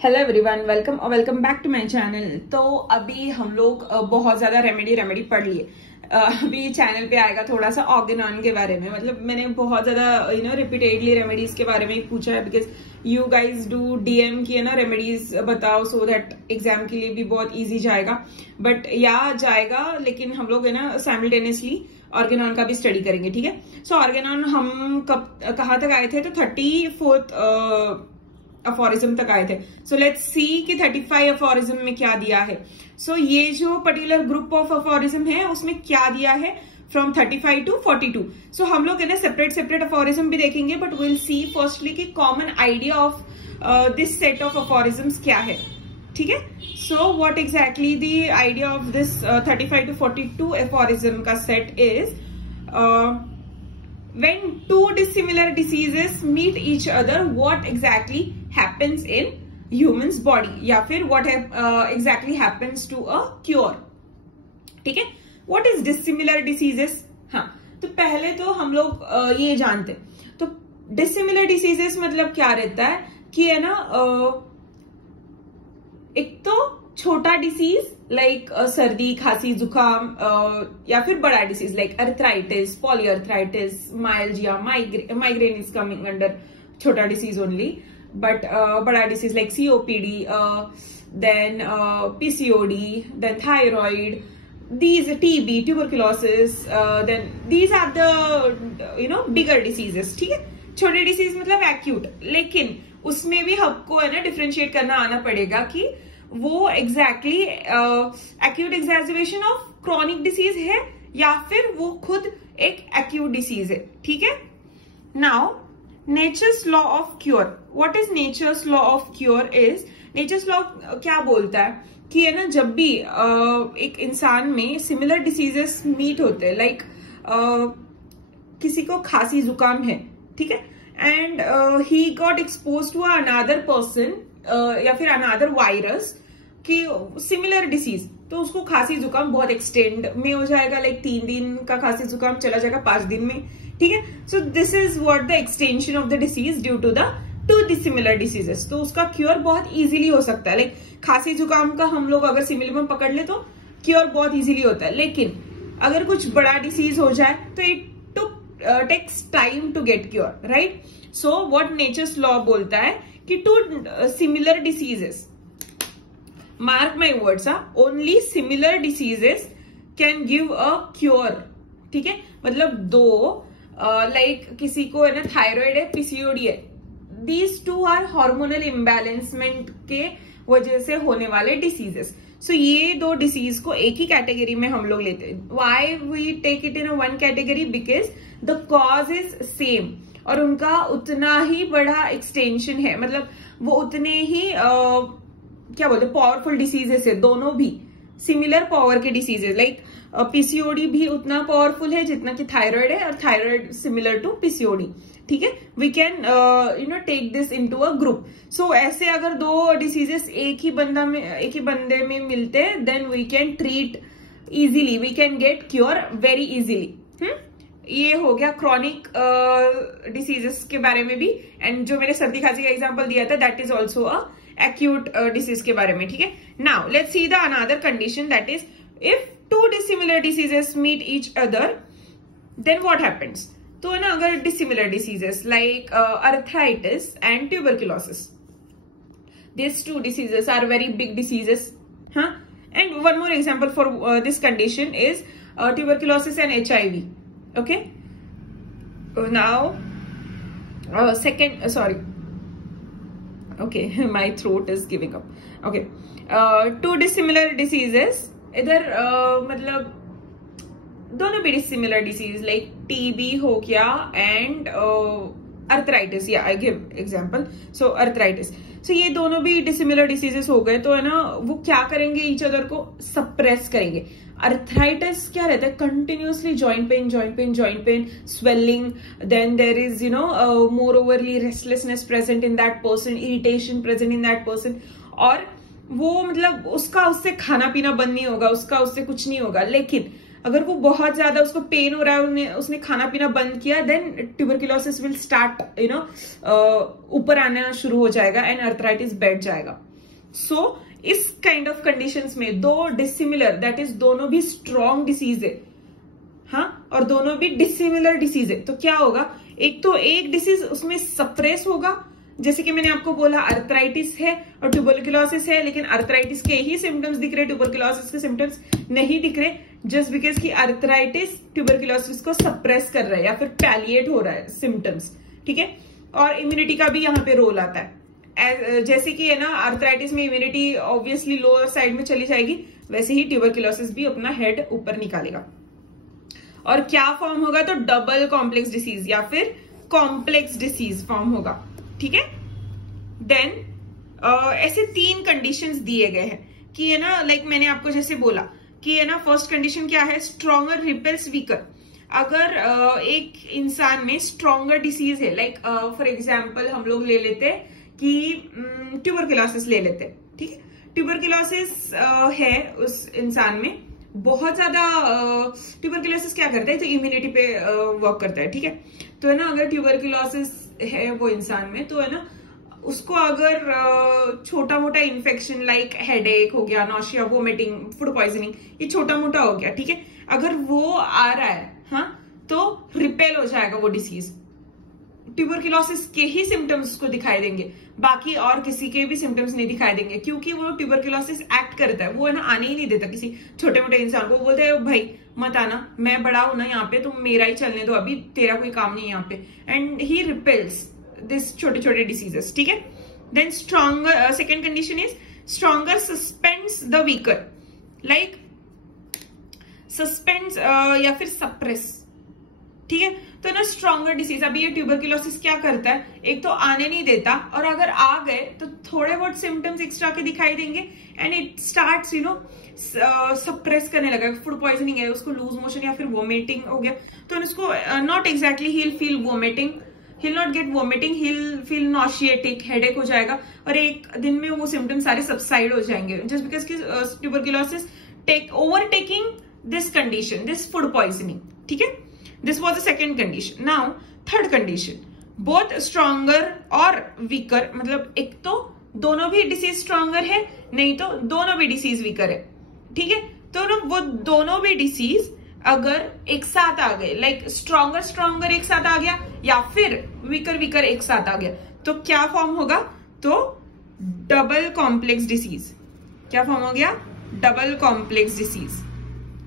Hello everyone, welcome back to my channel. तो अभी हम लोग बहुत ज्यादा रेमेडी पढ़ लिए। अभी चैनल पे आएगा थोड़ा सा ऑर्गेनॉन के बारे में। मतलब मैंने बहुत ज्यादा रिपीटेडली रेमेडीज के बारे में पूछा है, because you guys do DM की है ना रेमेडीज बताओ, सो दैट एग्जाम के लिए भी बहुत इजी जाएगा। बट जाएगा, लेकिन हम लोग है ना साइमल्टेनियसली ऑर्गेनॉन का भी स्टडी करेंगे, ठीक है। सो ऑर्गेनॉन हम कहाँ तक आए थे? तो 34th अफोरिज्म तक आए थे। सो लेट्स सी कि 35 अफोरिज्म में क्या दिया है। सो ये जो पर्टिकुलर ग्रुप ऑफ अफोरिज्म है उसमें क्या दिया है फ्रॉम 35 टू 42। सो हम लोग है ना सेपरेट अफोरिज्म भी देखेंगे, बट विल सी फर्स्टली कि common idea of this set of aphorisms क्या है, ठीक है। So what exactly the idea of this 35 to 42 aphorism का set is when two dissimilar diseases meet each other, what exactly happens in humans body, या फिर what exactly happens to a cure, ठीक है। what is dissimilar diseases? हाँ, तो पहले तो हम लोग ये जानते हैं। तो dissimilar diseases मतलब क्या रहता है कि है ना एक तो छोटा डिसीज लाइक सर्दी खांसी जुकाम, या फिर बड़ा disease like arthritis, polyarthritis, myalgia, migraine is coming under छोटा डिसीज ओनली। बट बड़ा disease like COPD, then PCOD, then thyroid, these TB, tuberculosis, then these are the bigger diseases, ठीक है। छोटे डिसीज मतलब एक्यूट, लेकिन उसमें भी हमको है ना डिफरेंशिएट करना आना पड़ेगा कि वो exactly acute exaggeration of chronic disease है या फिर वो खुद एक एक्यूट डिसीज है, ठीक है। Now nature's law of cure, what is nature's law of cure is, nature's law क्या बोलता है कि है ना जब भी एक इंसान में सिमिलर डिसीजेस मीट होते हैं, लाइक किसी को खांसी जुकाम है, ठीक है, and he got expose to another person या फिर अनदर वायरस की सिमिलर डिसीज, तो उसको खांसी जुकाम बहुत एक्सटेंड में हो जाएगा, लाइक 3 दिन का खांसी जुकाम चला जाएगा 5 दिन में, ठीक है। So this is what the extension of the disease due to the two dissimilar diseases. तो उसका क्योर बहुत इजीली हो सकता है, लाइक खांसी जुकाम का हम लोग अगर सिमिलर पकड़ ले तो क्योर बहुत इजीली होता है, लेकिन अगर कुछ बड़ा डिसीज हो जाए तो it takes time to get cure, right. So what nature's law बोलता है कि two similar diseases, mark my words, only similar diseases can give a cure, ठीक है। मतलब दो लाइक किसी को है ना थायराइड है, पीसीओडी है, these two are hormonal imbalancement के वजह से होने वाले डिसीजेस। सो ये दो डिसीज को एक ही कैटेगरी में हम लोग लेते हैं। Why we take it in one category? Because the cause is same और उनका उतना ही बड़ा एक्सटेंशन है, मतलब वो उतने ही क्या बोलते पावरफुल डिसीजेस है, दोनों भी सिमिलर पावर के डिसीजेस, लाइक पीसीओडी भी उतना पावरफुल है जितना कि थायराइड है, और थायराइड सिमिलर टू पीसीओडी, ठीक है। We can take this into a group. So ऐसे अगर दो डिसीजेस एक ही बंदे में मिलते हैं, then we can treat easily, we can get cure very easily. ये हो गया क्रॉनिक डिसीजेस के बारे में भी, एंड जो मैंने सर्दी खांसी का एग्जांपल दिया था that is also a acute disease के बारे में, ठीक है। Now let's see the another condition, that is if two dissimilar diseases meet each other, then what happens. तो है ना अगर dissimilar diseases like arthritis and tuberculosis, these two diseases are very big diseases, and one more example for this condition is tuberculosis and HIV, okay. Now okay my throat is giving up, okay. Two dissimilar diseases, इधर मतलब दोनों भी dissimilar disease like TB हो गया and arthritis, या I give example, so arthritis. So ये दोनों भी डिसिमिलर डिसीजेस हो गए, तो है ना वो क्या करेंगे, ईच अदर को सप्रेस करेंगे। अर्थराइटिस क्या रहता है? Continuously joint pain, swelling, then there is more overly restlessness present in that person, irritation present in that person, और वो मतलब उससे खाना पीना बंद नहीं होगा, उससे कुछ नहीं होगा। लेकिन अगर वो बहुत ज्यादा उसको पेन हो रहा है, उसने खाना पीना बंद किया, देन ट्यूबरक्यूलोसिस विल स्टार्ट ऊपर आना शुरू हो जाएगा एंड अर्थराइटिस बैठ जाएगा। सो इस काइंड ऑफ कंडीशंस में दो डिसिमिलर, दैट इज दोनों भी स्ट्रॉन्ग डिसीज है, हाँ, और दोनों भी डिसिमिलर डिसीज है, तो क्या होगा, एक तो एक डिसीज उसमें सप्रेस होगा, जैसे कि मैंने आपको बोला अर्थराइटिस है और ट्यूबरकुलोसिस है, लेकिन अर्थराइटिस के ही सिम्टम्स दिख रहे, ट्यूबरकुलोसिस के सिम्टम्स नहीं दिख रहे, जस्ट बिकॉज कि अर्थराइटिस ट्यूबरकुलोसिस को सप्रेस कर रहा है या फिर पैलिएट हो रहा है सिम्टम्स, ठीक है। और इम्यूनिटी का भी यहाँ पे रोल आता है, जैसे कि है ना अर्थराइटिस में इम्यूनिटी ऑब्वियसली लोअर साइड में चली जाएगी, वैसे ही ट्यूबरकुलोसिस भी अपना हेड ऊपर निकालेगा। और क्या फॉर्म होगा, तो डबल कॉम्प्लेक्स डिसीज या फिर कॉम्प्लेक्स डिसीज फॉर्म होगा, ठीक है। देन ऐसे 3 कंडीशंस दिए गए हैं कि है ना, लाइक मैंने आपको जैसे बोला कि है ना, फर्स्ट कंडीशन क्या है, स्ट्रॉन्गर रिपेल्स वीकर। अगर एक इंसान में स्ट्रॉन्गर डिसीज है, लाइक फॉर एग्जाम्पल हम लोग ले लेते कि ट्यूबरकुलोसिस ले लेते, ठीक है। ट्यूबरकुलोसिस है उस इंसान में, बहुत ज्यादा ट्यूबरकुलोसिस क्या करता है, तो इम्यूनिटी पे वर्क करता है, ठीक है। तो है ना, अगर ट्यूबरकुलोसिस है वो इंसान में, तो है ना उसको अगर छोटा मोटा इन्फेक्शन लाइक हेडेक हो गया, नॉशिया, वोमिटिंग, फूड पॉइजनिंग, ये छोटा मोटा हो गया, ठीक है, अगर वो आ रहा है, हाँ, तो रिपेल हो जाएगा वो डिसीज, ट्यूबरकुलोसिस के ही सिम्टम्स उसको दिखाई देंगे, बाकी और किसी के भी सिम्टम्स नहीं दिखाई देंगे, क्योंकि वो ट्यूबरकुलोसिस एक्ट करता है, वो है ना आने ही नहीं देता किसी छोटे मोटे इंसान को, वो बोलता है भाई मत आना, मैं बड़ा हूं ना यहाँ पे, तुम मेरा ही चलने दो, अभी तेरा कोई काम नहीं है यहाँ पे, एंड ही रिपेल्स दिस छोटे छोटे डिसीजेस, ठीक है। Then stronger, second condition is stronger suspends the weaker, like suspends या फिर सप्रेस, ठीक है। तो ना स्ट्रॉन्गर डिसीज, अभी ये ट्यूबरकुलोसिस क्या करता है, एक तो आने नहीं देता, और अगर आ गए तो थोड़े बहुत सिम्टम्स एक्स्ट्रा के दिखाई देंगे, and it starts you know suppress करने लगा, फूड पॉइजनिंग है, उसको लूज मोशन या फिर वोमिटिंग हो गया, तो उसको not exactly he will feel vomiting, he'll not get vomiting, he'll feel nauseatic, headache हो जाएगा, और एक दिन में वो सिम्टम्स सारे सबसाइड हो जाएंगे, जस्ट बिकॉज की tuberculosis overtaking this condition, this food poisoning, ठीक है। This was the second condition. Now third condition, both stronger और वीकर, मतलब एक तो दोनों भी डिसीज स्ट्रॉन्गर है, नहीं तो दोनों भी डिसीज वीकर है, ठीक है। तो वो दोनों भी डिसीज अगर एक साथ आ गए, लाइक स्ट्रॉन्गर एक साथ आ गया या फिर वीकर एक साथ आ गया, तो क्या फॉर्म होगा, तो डबल कॉम्प्लेक्स डिसीज। क्या फॉर्म हो गया, डबल कॉम्प्लेक्स डिसीज,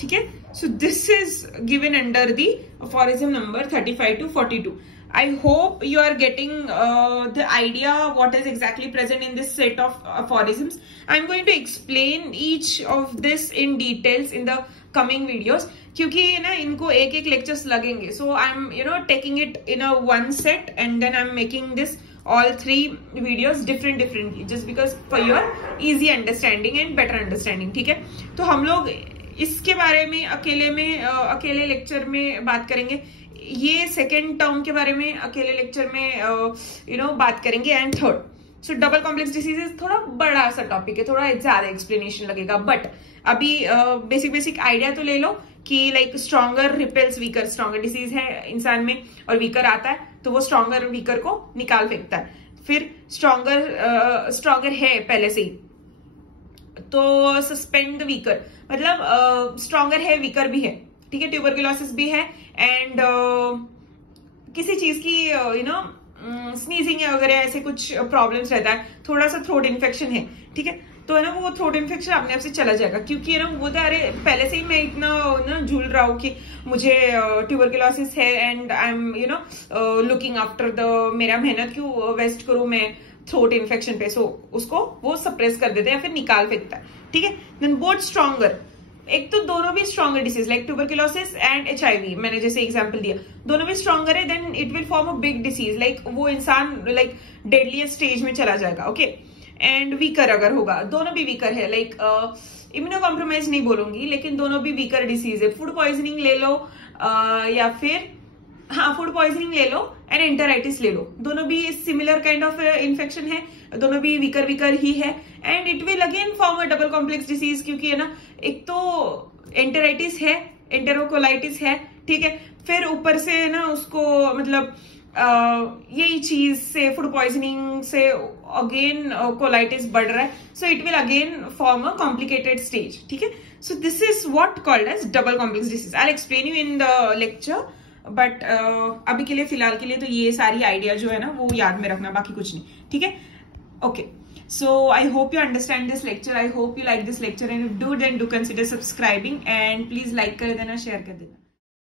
ठीक है। So this is given under the aphorism number 35 to 42. I hope you are getting the idea what is exactly present in this set of aphorisms. I'm going to explain each of this in details in the coming videos, क्योंकि ना इनको एक एक lectures लगेंगे, so I'm taking it in a one set and then I'm making this all 3 videos differently just because for your easy understanding and better understanding, ठीक है। तो हम लोग इसके बारे में अकेले लेक्चर में बात करेंगे, ये सेकेंड टर्म के बारे में अकेले लेक्चर में बात करेंगे, and third. So double complex diseases थोड़ा बड़ा सा टॉपिक है, थोड़ा ज्यादा एक्सप्लेनेशन लगेगा, बट अभी बेसिक आइडिया तो ले लो कि like stronger repels weaker, stronger disease है इंसान में और वीकर आता है तो वो स्ट्रॉन्गर वीकर को निकाल फेंकता है, फिर स्ट्रॉन्गर है पहले से ही तो सस्पेंड द वीकर, मतलब स्ट्रॉन्गर है वीकर भी है, ठीक है, ट्यूबरकुलोसिस भी है, एंड किसी चीज की स्नीजिंग वगैरह ऐसे कुछ प्रॉब्लम्स रहता है, थोड़ा सा थ्रोट इन्फेक्शन है, ठीक है, तो है ना वो थ्रोट इन्फेक्शन अपने आप से चला जाएगा, क्योंकि है ना वो बोलता है अरे पहले से ही मैं इतना झूल रहा हूँ कि मुझे ट्यूबरकुलोसिस है and I am looking after the, मेरा मेहनत क्यों वेस्ट करूं मैं थ्रोट इन्फेक्शन पे, सो उसको वो सप्रेस कर देता है या फिर निकाल फेंकता है, ठीक है। देन बोथ स्ट्रॉन्गर, एक तो दोनों भी stronger disease like tuberculosis and HIV, मैंने जैसे एग्जांपल दिया, दोनों भी स्ट्रॉन्गर है, then it will form a big disease, like वो इंसान लाइक डेडलीस्ट स्टेज में चला जाएगा, ओके। एंड वीकर अगर होगा, दोनों भी वीकर है, लाइक इम्यूनो कॉम्प्रोमाइज नहीं बोलूंगी, लेकिन दोनों भी वीकर डिसीज है। फूड पॉइजनिंग ले लो या फिर फूड पॉइजनिंग ले लो एंड एंटेराइटिस ले लो, दोनों भी सिमिलर काइंड ऑफ इन्फेक्शन है, दोनों भी वीकर ही है, and it will again form a double complex disease, क्योंकि है ना एक तो एंटेराइटिस है, एंटेरोकोलाइटिस है, ठीक है, फिर ऊपर से ना उसको मतलब यही चीज से फूड पॉइजनिंग से अगेन कोलाइटिस बढ़ रहा है, so it will again form a complicated stage, ठीक है। So this is what called as double complex disease. I will explain you in the lecture, but अभी के लिए फिलहाल के लिए तो ये सारी आइडिया जो है ना वो याद में रखना, बाकी कुछ नहीं, ठीक है। Okay, so I hope you understand this lecture. I hope you like this lecture, and if do, then do consider subscribing, and please like कर देना, share कर देना।